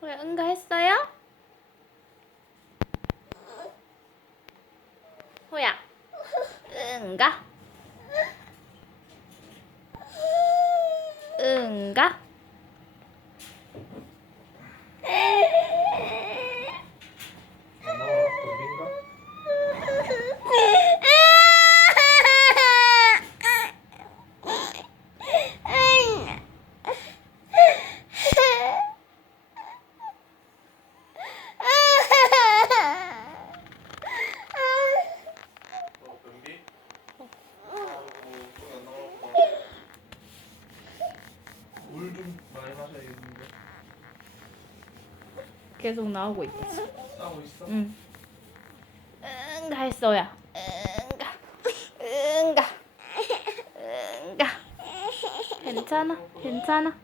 호야 응가 했어요? 호야 응가 응가 안 나와 덤빈가? 어 덤비? 아이고 손이 안 나왔구나 물 좀 많이 마셔야겠는데 계속 나오고 있어 싸고 있어? 응. 응가 했어야. 응가 응가. 응가. 괜찮아? 괜찮아